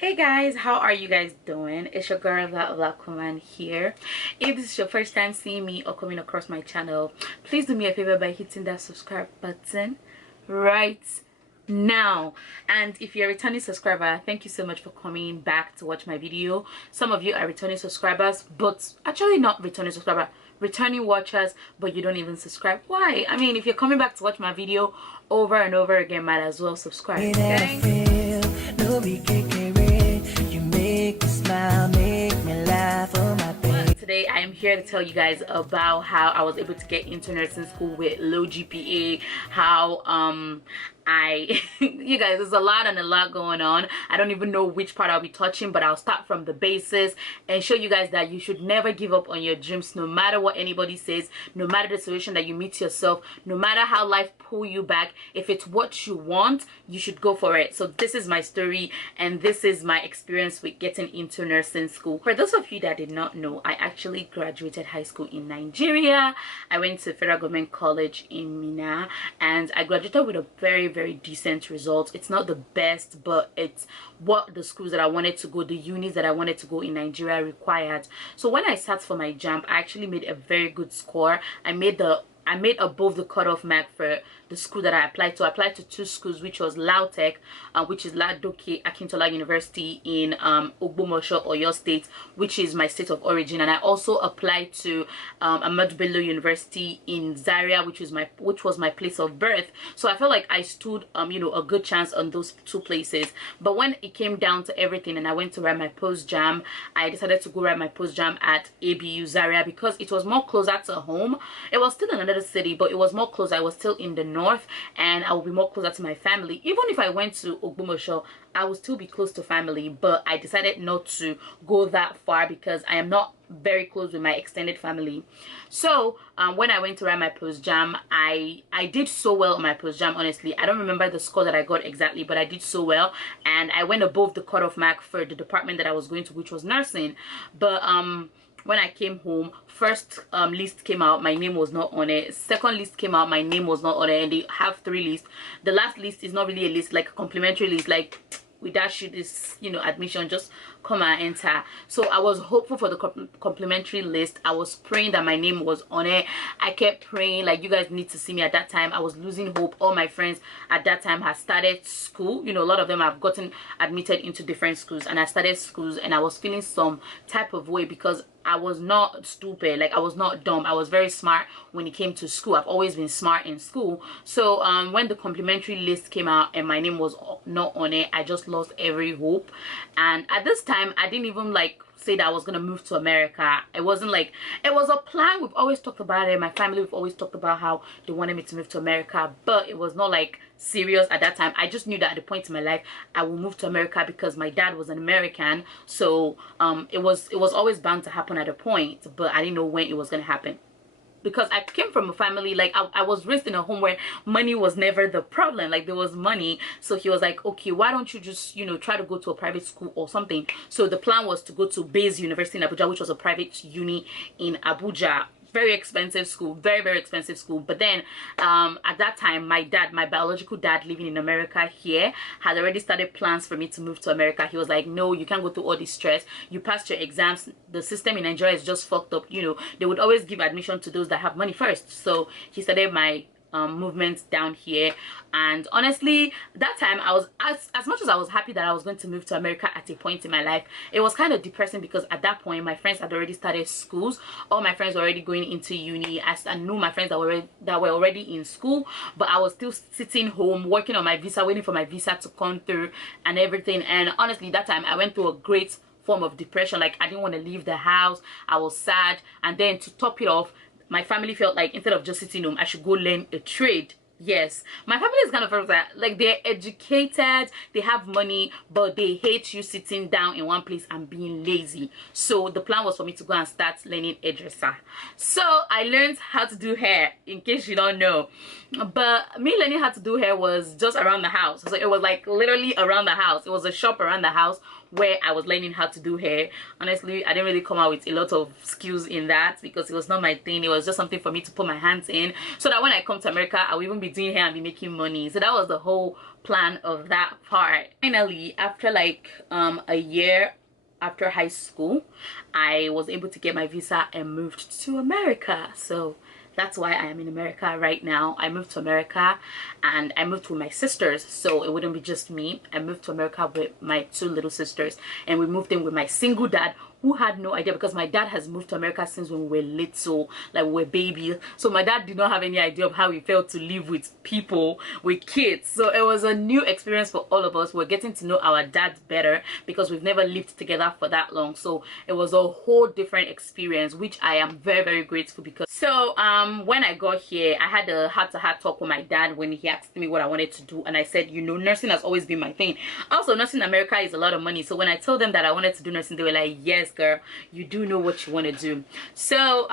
Hey guys, how are you guys doing? It's your girl datblackwoman here. If this is your first time seeing me or coming across my channel, please do me a favor by hitting that subscribe button right now. And if you're a returning subscriber, thank you so much for coming back to watch my video. Some of you are returning subscribers, but actually not returning subscriber, returning watchers, but you don't even subscribe. Why? I mean, if you're coming back to watch my video over and over again, might as well subscribe. Okay? Today I am here to tell you guys about how I was able to get into nursing school with low GPA, how you guys, there's a lot going on. I don't even know which part I'll be touching, but I'll start from the basis and show you guys that you should never give up on your dreams, no matter what anybody says, no matter the situation that you meet yourself, no matter how life pull you back. If it's what you want, you should go for it. So this is my story and this is my experience with getting into nursing school. For those of you that did not know, I actually graduated high school in Nigeria. I went to Federal Government College in Minna and I graduated with a very decent result. It's not the best, but it's what the schools that I wanted to go, the unis that I wanted to go in Nigeria required. So when I sat for my JAMB, I actually made a very good score. I made above the cutoff mark for the school that I applied to. I applied to two schools, which was Lautech, which is Ladoke Akintola University in Ogbomosho, Oyo State, which is my state of origin, and I also applied to Ahmadu Bello University in Zaria, which was my place of birth. So I felt like I stood a good chance on those two places. But when it came down to everything and I went to write my post jam, I decided to go write my post jam at ABU Zaria because it was more closer to home. It was still in another city, but it was more closer. I was still in the north and I would be more closer to my family. Even if I went to Ogbomosho, I would still be close to family, but I decided not to go that far because I am not very close with my extended family. So when I went to write my post jam, I did so well on my post jam. Honestly, I don't remember the score that I got exactly, but I did so well and I went above the cutoff mark for the department that I was going to, which was nursing. But when I came home, first list came out, my name was not on it. Second list came out, my name was not on it. And they have three lists. The last list is not really a list, like a complimentary list, like we dash you this admission, just come and enter. So I was hopeful for the complimentary list. I was praying that my name was on it. I kept praying, like, you guys need to see me. At that time I was losing hope. All my friends at that time had started school, a lot of them have gotten admitted into different schools, and I started schools and I was feeling some type of way because I was not stupid, like I was not dumb. I was very smart when it came to school. I've always been smart in school. So when the complimentary list came out and my name was not on it, I just lost every hope. And at this time I didn't even say that I was gonna move to America. It wasn't like, it was a plan. We've always talked about it. My family, we've always talked about how they wanted me to move to America, but it was not like serious at that time. I just knew that at the point in my life I will move to America because my dad was an American. So it was always bound to happen at a point, but I didn't know when it was gonna happen. Because I came from a family, like I was raised in a home where money was never the problem. Like there was money. So he was like, okay, why don't you just try to go to a private school or something. So the plan was to go to Bayes University in Abuja, which was a private uni in Abuja. Very expensive school, very expensive school. But then at that time my biological dad living in America here had already started plans for me to move to America. He was like, no, you can't go through all this stress. You passed your exams. The system in Nigeria is just fucked up. They would always give admission to those that have money first. So he started my movements down here. And honestly, that time I was, as much as I was happy that I was going to move to America at a point in my life, it was kind of depressing because at that point my friends had already started schools. All my friends were already going into uni. I knew my friends that were already in school, but I was still sitting home working on my visa, waiting for my visa to come through and everything. And honestly, that time I went through a great form of depression. Like I didn't want to leave the house. I was sad. And then to top it off, my family felt like instead of just sitting home, I should go learn a trade. Yes, my family is kind of like, they're educated, they have money, but they hate you sitting down in one place and being lazy. So the plan was for me to go and start learning hairdresser. So I learned how to do hair, in case you don't know. But me learning how to do hair was just around the house. So it was like literally around the house. It was a shop around the house where I was learning how to do hair. Honestly, I didn't really come out with a lot of skills in that because it was not my thing. It was just something for me to put my hands in so that when I come to America, I will even be be doing hair and be making money. So that was the whole plan of that part. Finally, after like a year after high school, I was able to get my visa and moved to America. So that's why I am in America right now. I moved to America and I moved with my sisters, so it wouldn't be just me. I moved to America with my 2 little sisters, and we moved in with my single dad, who had no idea, because my dad has moved to America since when we were little, like we were babies. So my dad did not have any idea of how it felt to live with people, with kids. So it was a new experience for all of us. We're getting to know our dads better because we've never lived together for that long. So it was a whole different experience, which I am very, very grateful because. So when I got here, I had a heart-to-heart talk with my dad when he asked me what I wanted to do, and I said, you know, nursing has always been my thing. Also, nursing in America is a lot of money. So when I told them that I wanted to do nursing, they were like, yes girl, you do know what you want to do. So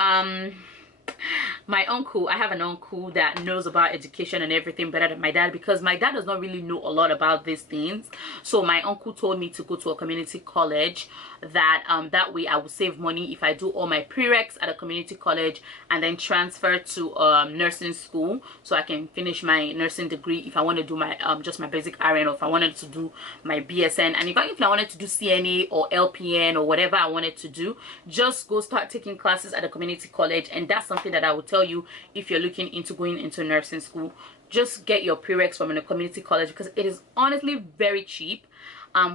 my uncle, I have an uncle that knows about education and everything better than my dad, because my dad does not really know a lot about these things. So my uncle told me to go to a community college, that that way I would save money if I do all my prereqs at a community college and then transfer to nursing school, so I can finish my nursing degree if I want to do my just my basic RN, or if I wanted to do my BSN, and if I wanted to do CNA or LPN or whatever I wanted to do, just go start taking classes at a community college. And that's something that I would tell you if you're looking into going into nursing school. Just get your prereqs from a community college, because it is honestly very cheap.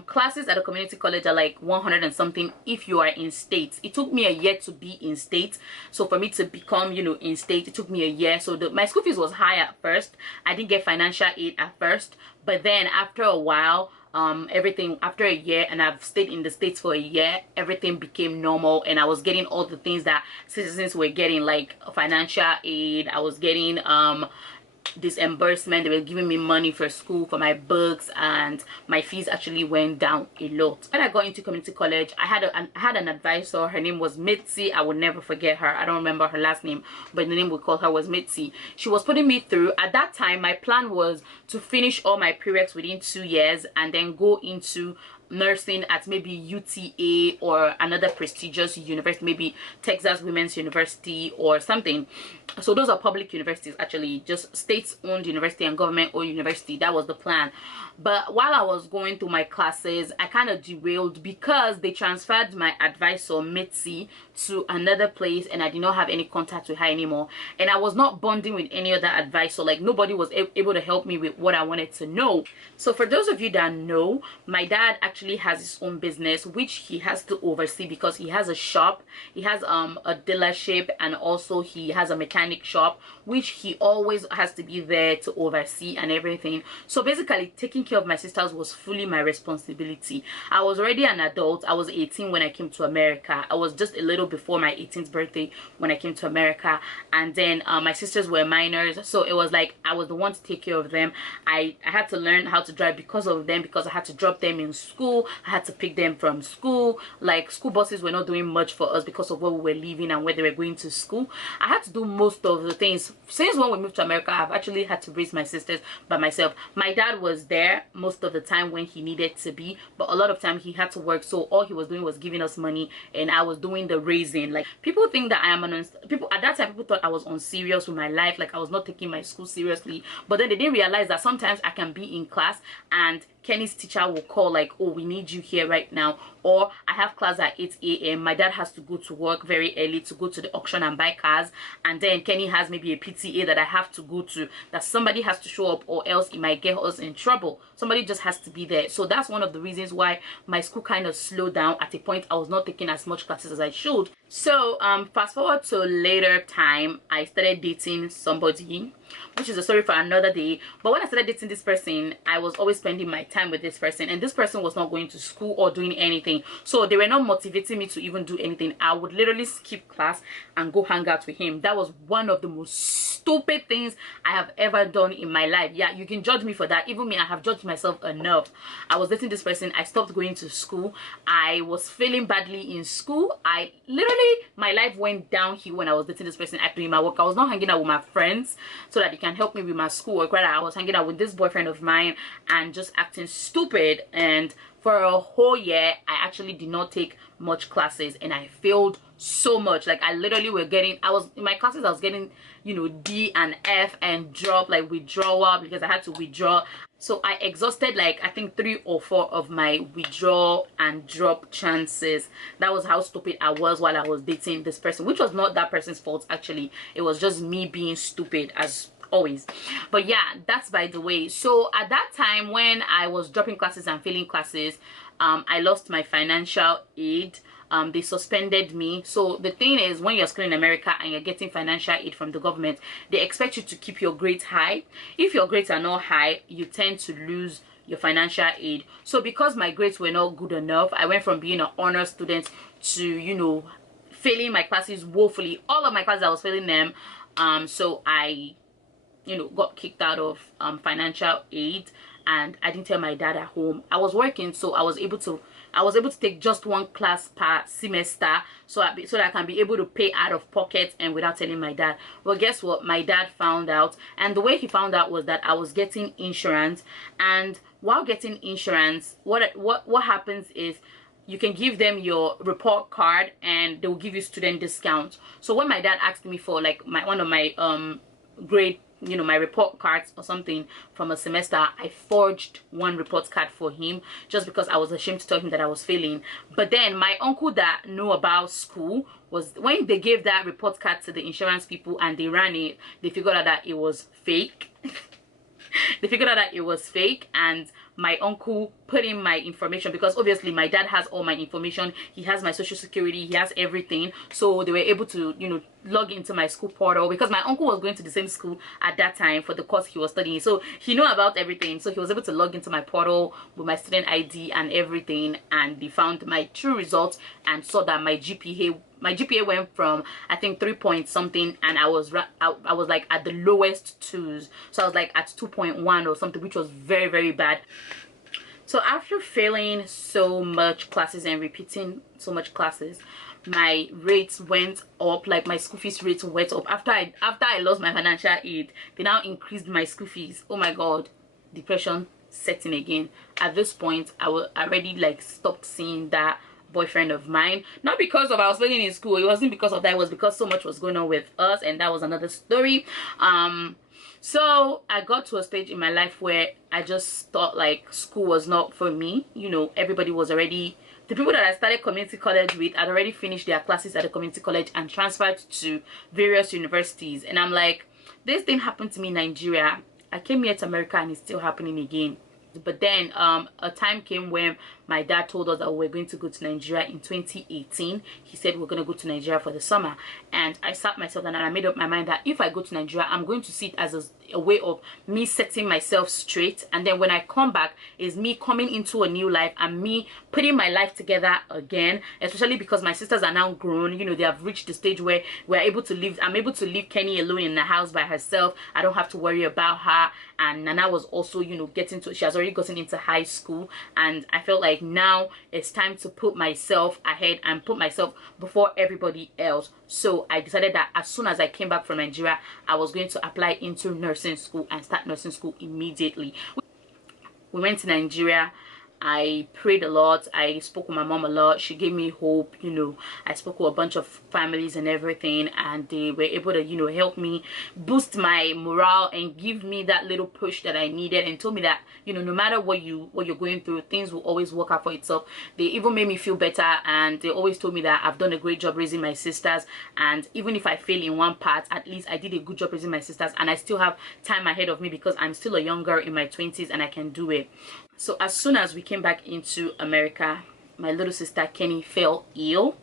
Classes at a community college are like 100 and something if you are in state. It took me a year to be in state, so for me to become, you know, in state, it took me a year. So my school fees was high at first. I didn't get financial aid at first, but then after a while, everything, after a year, and I've stayed in the States for a year, everything became normal, and I was getting all the things that citizens were getting, like financial aid. I was getting disbursement. They were giving me money for school, for my books, and my fees actually went down a lot. When I got into community college, I had an advisor. Her name was Mitzi. I will never forget her. I don't remember her last name, but the name we called her was Mitzi. She was putting me through. At that time, my plan was to finish all my prereqs within 2 years and then go into nursing at maybe UTA or another prestigious university, maybe Texas Women's University or something. So those are public universities, actually, just state-owned university and government-owned university. That was the plan. But while I was going through my classes, I kind of derailed because they transferred my advisor Mitzi to another place, and I did not have any contact with her anymore, and I was not bonding with any other advisor. Like, nobody was able to help me with what I wanted to know. So for those of you that know, my dad actually has his own business which he has to oversee, because he has a shop, he has a dealership, and also he has a mechanic shop which he always has to be there to oversee and everything. So basically, taking care of my sisters was fully my responsibility. I was already an adult. I was 18 when I came to America. I was just a little before my 18th birthday when I came to America, and then my sisters were minors, so it was like I was the one to take care of them. I had to learn how to drive because of them, because I had to drop them in school, I had to pick them from school. Like, school buses were not doing much for us because of where we were living and where they were going to school. I had to do most of the things. Since when we moved to America, I've actually had to raise my sisters by myself. My dad was there most of the time when he needed to be, but a lot of time he had to work, so all he was doing was giving us money, and I was doing the raising. Like, people think that I am people at that time, people thought I was unserious with my life, like I was not taking my school seriously, but then they didn't realize that sometimes I can be in class and Kenny's teacher will call, like, oh, we need you here right now, or I have class at 8 a.m. my dad has to go to work very early to go to the auction and buy cars, and then Kenny has maybe a PTA that I have to go to, that somebody has to show up, or else it might get us in trouble. Somebody just has to be there. So that's one of the reasons why my school kind of slowed down. At a point, I was not taking as much classes as I should. So fast forward to later time, I started dating somebody, which is a story for another day. But when I started dating this person, I was always spending my time with this person, and this person was not going to school or doing anything, so they were not motivating me to even do anything. I would literally skip class and go hang out with him. That was one of the most stupid things I have ever done in my life. Yeah, you can judge me for that. Even me, I have judged myself enough. I was dating this person, I stopped going to school, I was failing badly in school. I literally, my life went downhill when I was dating this person. I doing my work, I was not hanging out with my friends so that they can help me with my schoolwork. Rather, I was hanging out with this boyfriend of mine and just acting stupid. And for a whole year I actually did not take much classes, and I failed so much. Like I literally were getting, I was in my classes, I was getting, you know, D and F and drop, like withdrawal, because I had to withdraw. So I exhausted like I think 3 or 4 of my withdraw and drop chances. That was how stupid I was while I was dating this person, which was not that person's fault actually. It was just me being stupid as always. But yeah, that's by the way. So at that time when I was dropping classes and failing classes, I lost my financial aid. They suspended me. So the thing is, when you're schooling in America and you're getting financial aid from the government, they expect you to keep your grades high. If your grades are not high, you tend to lose your financial aid. So because my grades were not good enough, I went from being an honor student to, you know, failing my classes woefully. All of my classes I was failing them. So I, you know, got kicked out of financial aid, and I didn't tell my dad at home. I was working, so I was able to take just 1 class per semester, so that I can be able to pay out of pocket and without telling my dad. Well, guess what? My dad found out, and the way he found out was that I was getting insurance. And while getting insurance, what happens is you can give them your report card and they will give you student discounts. So when my dad asked me for like one of my grade, you know, my report cards or something from a semester, I forged 1 report card for him just because I was ashamed to tell him that I was failing. But then my uncle that knew about school, was when they gave that report card to the insurance people and they ran it, they figured out that it was fake. They figured out that it was fake, and my uncle put in my information, because obviously my dad has all my information. He has my social security, he has everything. So they were able to, you know, log into my school portal, because my uncle was going to the same school at that time for the course he was studying, so he knew about everything. So he was able to log into my portal with my student ID and everything, and they found my true results and saw that my GPA went from I think 3 point something, and I was like at the lowest 2s. So I was like at 2.1 or something, which was very, very bad. So after failing so much classes and repeating so much classes, my rates went up. Like my school fees rates went up. After I lost my financial aid, they now increased my school fees. Oh my god, depression setting again. At this point, I already like stopped seeing that boyfriend of mine, not because of I was failing in school. It wasn't because of that. It was because so much was going on with us, and that was another story. So I got to a stage in my life where I just thought like school was not for me. You know, everybody was already, the people that I started community college with had already finished their classes at the community college and transferred to various universities. And I'm like, this thing happened to me in Nigeria. I came here to America and it's still happening again. But then a time came when my dad told us that we were going to go to Nigeria in 2018. He said we're going to go to Nigeria for the summer, and I sat myself down and I made up my mind that if I go to Nigeria, I'm going to see it as a way of me setting myself straight, and then when I come back is me coming into a new life and me putting my life together again, especially because my sisters are now grown. You know, they have reached the stage where I'm able to leave Kenny alone in the house by herself. I don't have to worry about her. And Nana was also, you know, she has already gotten into high school, and I felt like now it's time to put myself ahead and put myself before everybody else. So I decided that as soon as I came back from Nigeria, I was going to apply into nursing school and start nursing school immediately. We went to Nigeria. I prayed a lot. I spoke with my mom a lot. She gave me hope. You know, I spoke with a bunch of families and everything, and they were able to, you know, help me boost my morale and give me that little push that I needed, and told me that, you know, no matter what you're going through, things will always work out for itself. They even made me feel better, and they always told me that I've done a great job raising my sisters, and even if I fail in one part, at least I did a good job raising my sisters, and I still have time ahead of me because I'm still a young girl in my 20s and I can do it. So as soon as we came back into America, my little sister Kenny fell ill.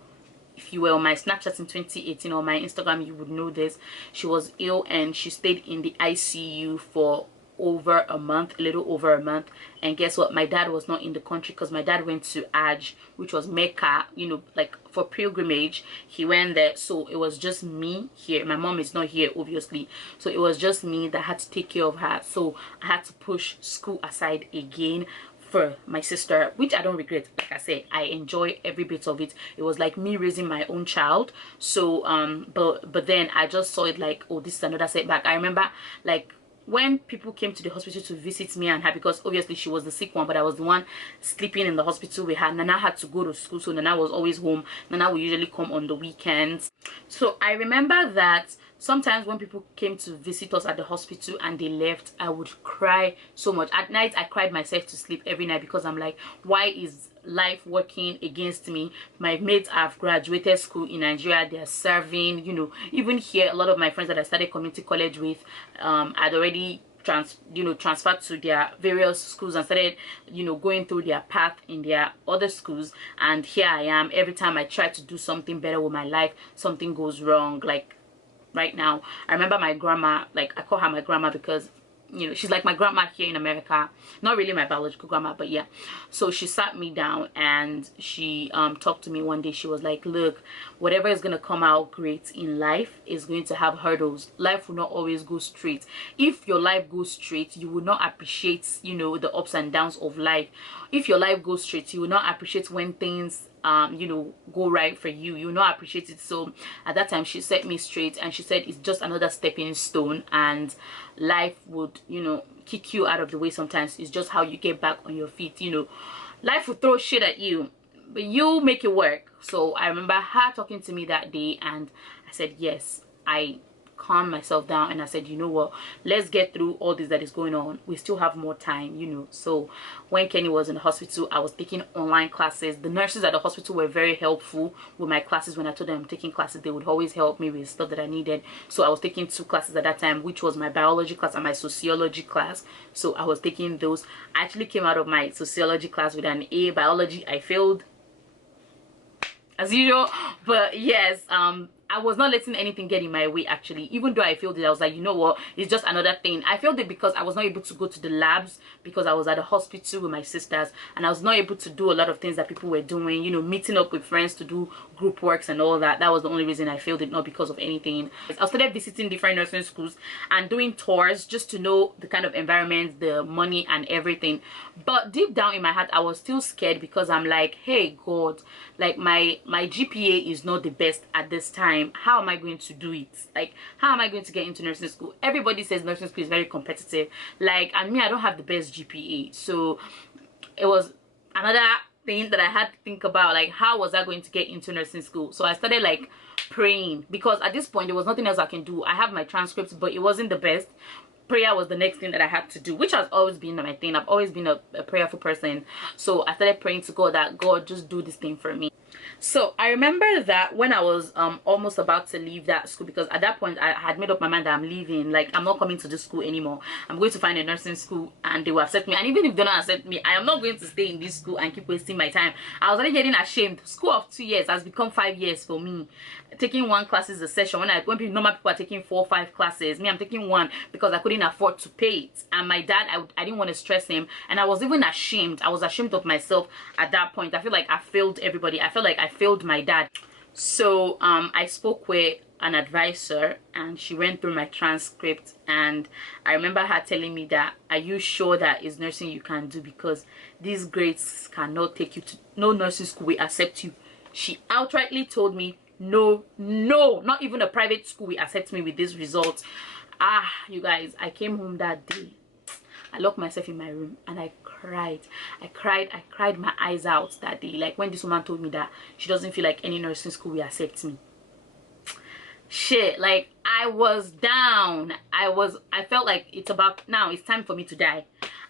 If you were on my Snapchat in 2018 or my Instagram, you would know this. She was ill and she stayed in the ICU for over a month, a little over a month. And guess what? My dad was not in the country because my dad went to Hajj, which was Mecca, you know, like for pilgrimage. He went there, so it was just me here. My mom is not here, obviously, so it was just me that had to take care of her. So I had to push school aside again for my sister, which I don't regret. Like I said, I enjoy every bit of it. It was like me raising my own child. So but then I just saw it like, oh, this is another setback. I remember like when people came to the hospital to visit me and her, because obviously she was the sick one, but I was the one sleeping in the hospital with her. Nana had to go to school, so Nana was always home. Nana would usually come on the weekends. So I remember that sometimes when people came to visit us at the hospital and they left, I would cry so much. At night, I cried myself to sleep every night, because I'm like, why is life working against me? My mates have graduated school in Nigeria, they're serving, you know. Even here, a lot of my friends that I started community college with had already transferred to their various schools and started, you know, going through their path in their other schools. And here I am. Every time I try to do something better with my life, something goes wrong. Like right now, I remember my grandma, like I call her my grandma because, you know, she's like my grandma here in America. Not really my biological grandma, but yeah. So she sat me down and she talked to me one day. She was like, look, whatever is going to come out great in life is going to have hurdles. Life will not always go straight. If your life goes straight, you will not appreciate, you know, the ups and downs of life. If your life goes straight, you will not appreciate when things you know, go right for you. You will not appreciate it. So at that time she set me straight and she said it's just another stepping stone, and life would, you know, kick you out of the way sometimes. It's just how you get back on your feet. You know, life will throw shit at you, but you make it work. So I remember her talking to me that day, and I said yes. I calmed myself down and I said, you know what, let's get through all this that is going on. We still have more time, you know. So when Kenny was in the hospital, I was taking online classes. The nurses at the hospital were very helpful with my classes. When I told them I'm taking classes, they would always help me with stuff that I needed. So I was taking 2 classes at that time, which was my biology class and my sociology class. So I was taking those. I actually came out of my sociology class with an A. Biology, I failed as usual, but yes, I was not letting anything get in my way. Actually, even though I failed it, I was like, you know what, it's just another thing. I failed it because I was not able to go to the labs because I was at the hospital with my sisters, and I was not able to do a lot of things that people were doing, you know, meeting up with friends to do group works and all that. That was the only reason I failed it, not because of anything. I started visiting different nursing schools and doing tours just to know the kind of environment, the money and everything. But deep down in my heart, I was still scared, because I'm like, hey God, like my GPA is not the best at this time. How am I going to do it? Like, how am I going to get into nursing school? Everybody says nursing school is very competitive. Like, and me, I don't have the best GPA. So it was another thing that I had to think about, like, how was I going to get into nursing school? So I started like praying, because at this point there was nothing else I can do. I have my transcripts, but it wasn't the best. Prayer was the next thing that I had to do, which has always been my thing. I've always been a prayerful person. So I started praying to God that, God, just do this thing for me. So I remember that when I was almost about to leave that school, because at that point I had made up my mind that I'm leaving, like I'm not coming to this school anymore. I'm going to find a nursing school and they will accept me. And even if they don't accept me, I am not going to stay in this school and keep wasting my time. I was already getting ashamed. School of 2 years has become 5 years for me. Taking 1 class is a session. When normal people are taking 4 or 5 classes, me, I'm taking 1 because I couldn't afford to pay it. And my dad, I didn't want to stress him, and I was even ashamed. I was ashamed of myself at that point. I feel like I failed everybody. I felt like I failed my dad. So I spoke with an advisor and she went through my transcript, and I remember her telling me that, are you sure that is nursing you can do, because these grades cannot take you to, no nursing school will accept you. She outrightly told me, no, not even a private school will accept me with these results. You guys, I came home that day, I locked myself in my room and I cried my eyes out that day. Like when this woman told me that she doesn't feel like any nursing school will accept me. Shit, like I was down. I felt like it's about now, it's time for me to die.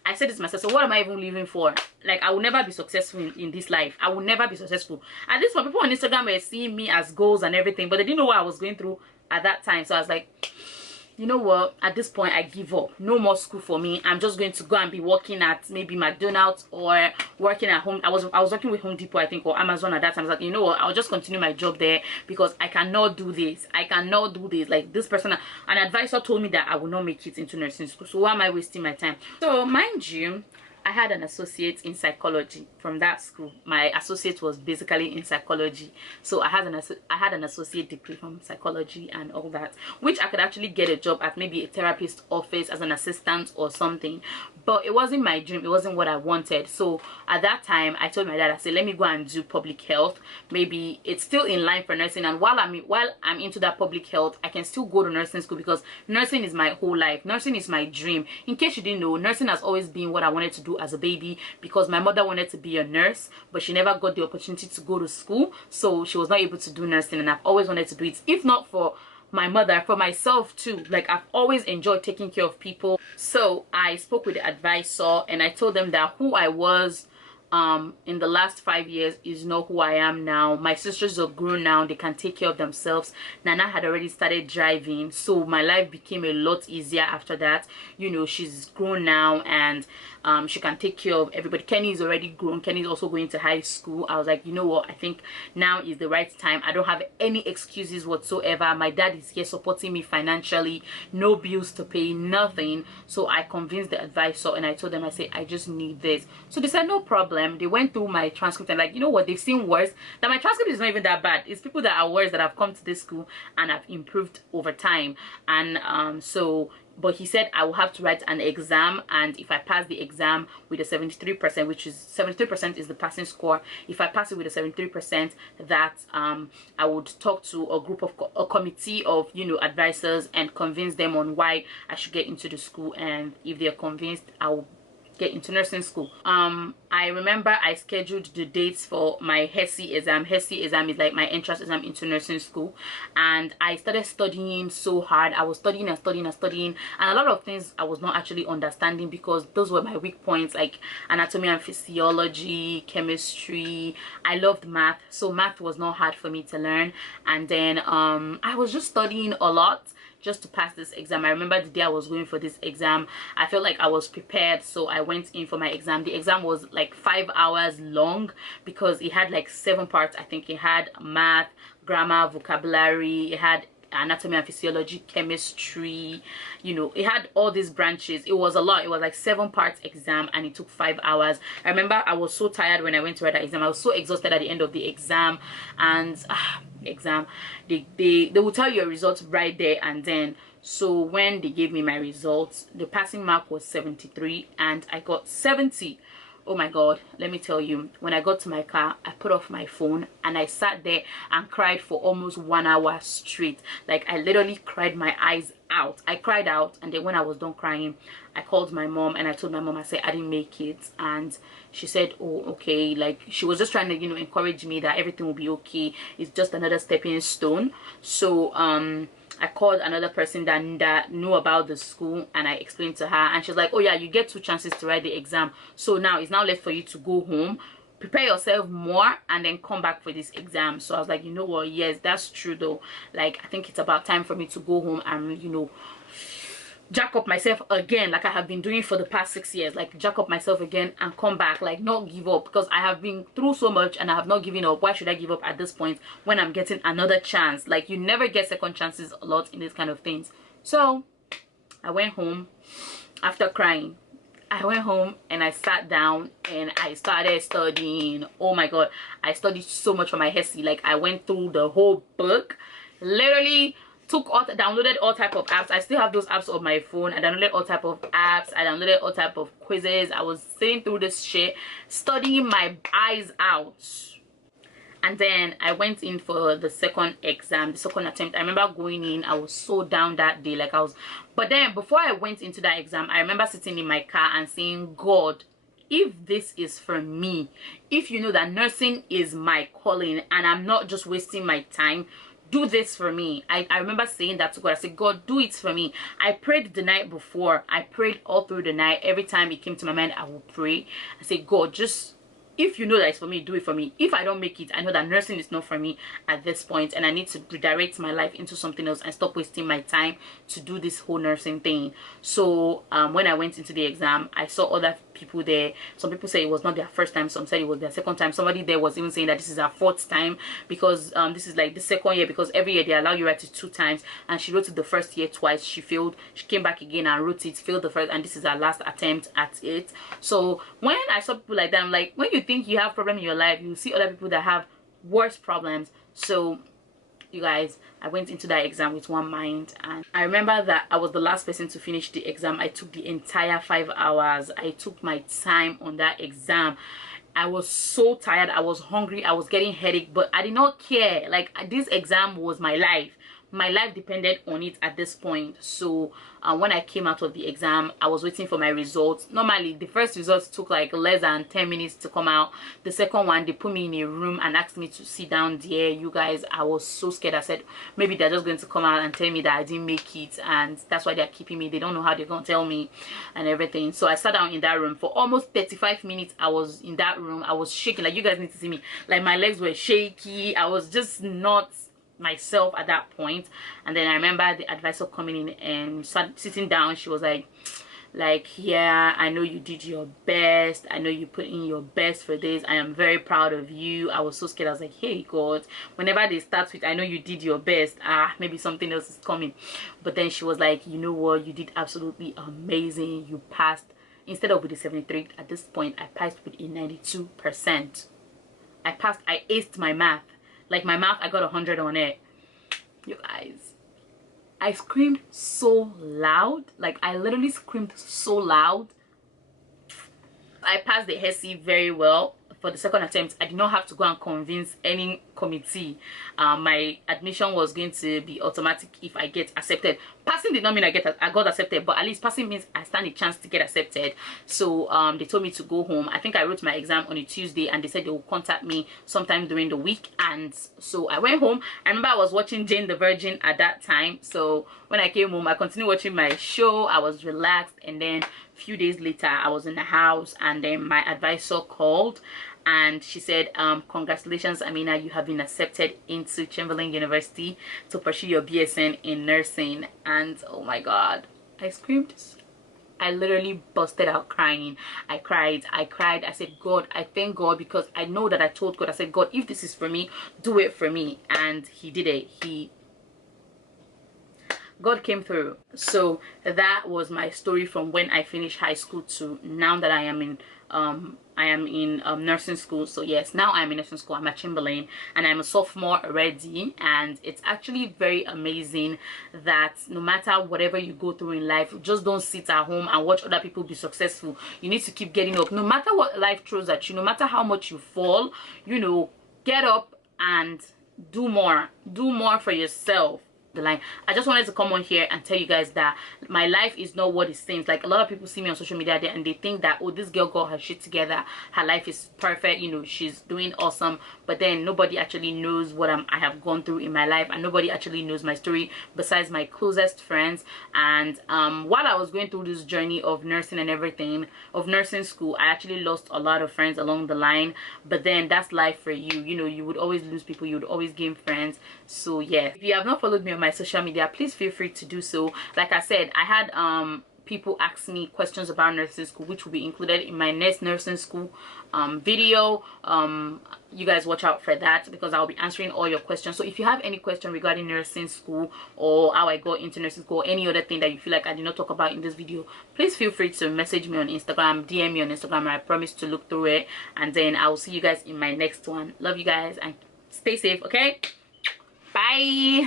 I said this to myself, so what am I even living for? Like, I will never be successful in this life. I will never be successful. At this point, people on Instagram were seeing me as goals and everything, but they didn't know what I was going through at that time. So I was like, you know what, at this point I give up. No more school for me. I'm just going to go and be working at maybe McDonald's or working at home. I was working with Home Depot, I think, or Amazon at that time. I was like, you know what, I'll just continue my job there, because I cannot do this. I cannot do this. Like, this person, an advisor told me that I will not make it into nursing school, so why am I wasting my time? So mind you, I had an associate in psychology from that school. My associate was basically in psychology, so I had an associate degree from psychology and all that, which I could actually get a job at maybe a therapist office as an assistant or something. but it wasn't my dream, it wasn't what I wanted. So at that time I told my dad, I said, let me go and do public health. Maybe it's still in line for nursing, and while I'm into that public health, I can still go to nursing school, because nursing is my whole life. Nursing is my dream. In case you didn't know, nursing has always been what I wanted to do as a baby, because my mother wanted to be a nurse, but she never got the opportunity to go to school, so she was not able to do nursing, and I've always wanted to do it. If not for my mother, for myself too. Like, I've always enjoyed taking care of people. So I spoke with the advisor and I told them that who I was in the last 5 years is not who I am now. My sisters are grown now, they can take care of themselves. Nana had already started driving, so my life became a lot easier after that. You know, she's grown now, and she can take care of everybody. Kenny is already grown. Kenny is also going to high school. I was like, you know what, I think now is the right time. I don't have any excuses whatsoever. My dad is here supporting me financially, no bills to pay, nothing. So I convinced the advisor and I told them, I said, I just need this. So they said no problem. They went through my transcript and like, you know what, they've seen worse. That my transcript is not even that bad. It's people that are worse that have come to this school and have improved over time. And but he said I will have to write an exam, and if I pass the exam with a 73%, which is 73% is the passing score, if I pass it with a 73%, that I would talk to a committee of, you know, advisors and convince them on why I should get into the school, and if they're convinced, I will get into nursing school. I remember I scheduled the dates for my HESI exam. HESI exam is like my entrance exam into nursing school, and I started studying so hard. I was studying and studying and studying, and a lot of things I was not actually understanding, because those were my weak points, like anatomy and physiology, chemistry. I loved math, so math was not hard for me to learn. And then I was just studying a lot just to pass this exam. I remember the day I was going for this exam, I felt like I was prepared, so I went in for my exam. The exam was like 5 hours long, because it had like 7 parts. I think it had math, grammar, vocabulary, it had anatomy and physiology, chemistry, you know, it had all these branches. It was a lot. It was like 7 parts exam, and it took 5 hours. I remember I was so tired when I went to write that exam. I was so exhausted at the end of the exam, and exam, they will tell you your results right there and then. So when they gave me my results, the passing mark was 73 and I got 70. Oh my god, let me tell you, when I got to my car, I put off my phone and I sat there and cried for almost 1 hour straight. Like, I literally cried my eyes out. I cried out, and then when I was done crying, I called my mom and I told my mom, I said I didn't make it, and she said, oh, okay. Like, she was just trying to, you know, encourage me that everything will be okay, it's just another stepping stone. So I called another person that knew about the school, and I explained to her, and she's like, oh yeah, you get 2 chances to write the exam, so now it's now left for you to go home, prepare yourself more, and then come back for this exam. So I was like, you know what, yes, that's true though. Like, I think it's about time for me to go home and, you know, jack up myself again, like I have been doing for the past 6 years. Like, jack up myself again and come back, like, not give up, because I have been through so much and I have not given up. Why should I give up at this point when I'm getting another chance? Like, you never get second chances a lot in these kind of things. So I went home after crying. I went home and I sat down and I started studying. Oh my god, I studied so much for my HESI. Like, I went through the whole book, literally downloaded all type of apps. I still have those apps on my phone. I downloaded all type of apps. I downloaded all type of quizzes. I was sitting through this shit, studying my eyes out. And then I went in for the second exam, the second attempt. I remember going in, I was so down that day, like I was. But then before I went into that exam, I remember sitting in my car and saying, God, if this is for me, if you know that nursing is my calling and I'm not just wasting my time, do this for me. I remember saying that to God. I said, God, do it for me. I prayed the night before. I prayed all through the night. Every time it came to my mind, I would pray. I said, God, just, if you know that it's for me, do it for me. If I don't make it, I know that nursing is not for me at this point, and I need to redirect my life into something else and stop wasting my time to do this whole nursing thing. So when I went into the exam, I saw other people there. Some people say it was not their first time, some said it was their second time. Somebody there was even saying that this is her 4th time, because this is like the second year, because every year they allow you write it 2 times, and she wrote it the first year twice. She failed, she came back again and wrote it, failed the first, and this is her last attempt at it. So when I saw people like that, I'm like, when you think you have problem in your life, you see other people that have worse problems. So You guys, I went into that exam with one mind, and I remember that I was the last person to finish the exam. I took the entire 5 hours. I took my time on that exam. I was so tired, I was hungry, I was getting headache, but I did not care. Like, this exam was my life. My life depended on it at this point. So when I came out of the exam, I was waiting for my results. Normally the first results took like less than 10 minutes to come out. The second one, they put me in a room and asked me to sit down there. You guys, I was so scared. I said maybe they're just going to come out and tell me that I didn't make it, and that's why they're keeping me. They don't know how they're gonna tell me and everything. So I sat down in that room for almost 35 minutes. I was in that room. I was shaking. Like, you guys need to see me. Like, my legs were shaky. I was just not myself at that point. And then I remember the advisor coming in and sitting down. She was like, yeah, I know you did your best. I know you put in your best for this. I am very proud of you. I was so scared. I was like, hey God, whenever they start with I know you did your best, maybe something else is coming. But then she was like, you know what, you did absolutely amazing. You passed. Instead of with a 73, at this point I passed with a 92%. I passed. I aced my math. Like, my math, I got 100 on it. You guys, I screamed so loud. Like, I literally screamed so loud. I passed the HESI very well. For the second attempt, I did not have to go and convince any committee. My admission was going to be automatic if I get accepted. Passing did not mean I got accepted, but at least passing means I stand a chance to get accepted. So they told me to go home. I think I wrote my exam on a Tuesday, and they said they will contact me sometime during the week. And so I went home. I remember I was watching Jane the Virgin at that time. So when I came home, I continued watching my show. I was relaxed, and then a few days later I was in the house, and then my advisor called. And she said, congratulations, Amina, you have been accepted into Chamberlain University to pursue your BSN in nursing. And oh my God, I screamed. I literally busted out crying. I cried. I said, God, I thank God, because I know that I told God, I said, God, if this is for me, do it for me. And he did it. God came through. So that was my story from when I finished high school to now that I am in nursing school. So yes, now I'm in nursing school. I'm at Chamberlain, and I'm a sophomore already. And it's actually very amazing that no matter whatever you go through in life, just don't sit at home and watch other people be successful. You need to keep getting up. No matter what life throws at you, no matter how much you fall, you know, get up and do more for yourself. The line. I just wanted to come on here and tell you guys that my life is not what it seems. Like, a lot of people see me on social media and they think that, oh, this girl got her shit together, her life is perfect, you know, she's doing awesome. But then nobody actually knows what I have gone through in my life, and nobody actually knows my story besides my closest friends. And while I was going through this journey of nursing and everything, of nursing school, I actually lost a lot of friends along the line. But then that's life for you. You know, you would always lose people, you would always gain friends. So yeah, if you have not followed me on my social media, please feel free to do so. Like I said, I had people ask me questions about nursing school, which will be included in my next nursing school video. You guys watch out for that, because I'll be answering all your questions. So if you have any question regarding nursing school, or how I got into nursing school, or any other thing that you feel like I did not talk about in this video, please feel free to message me on Instagram, DM me on Instagram, and I promise to look through it. And then I will see you guys in my next one. Love you guys, and stay safe, okay? Bye.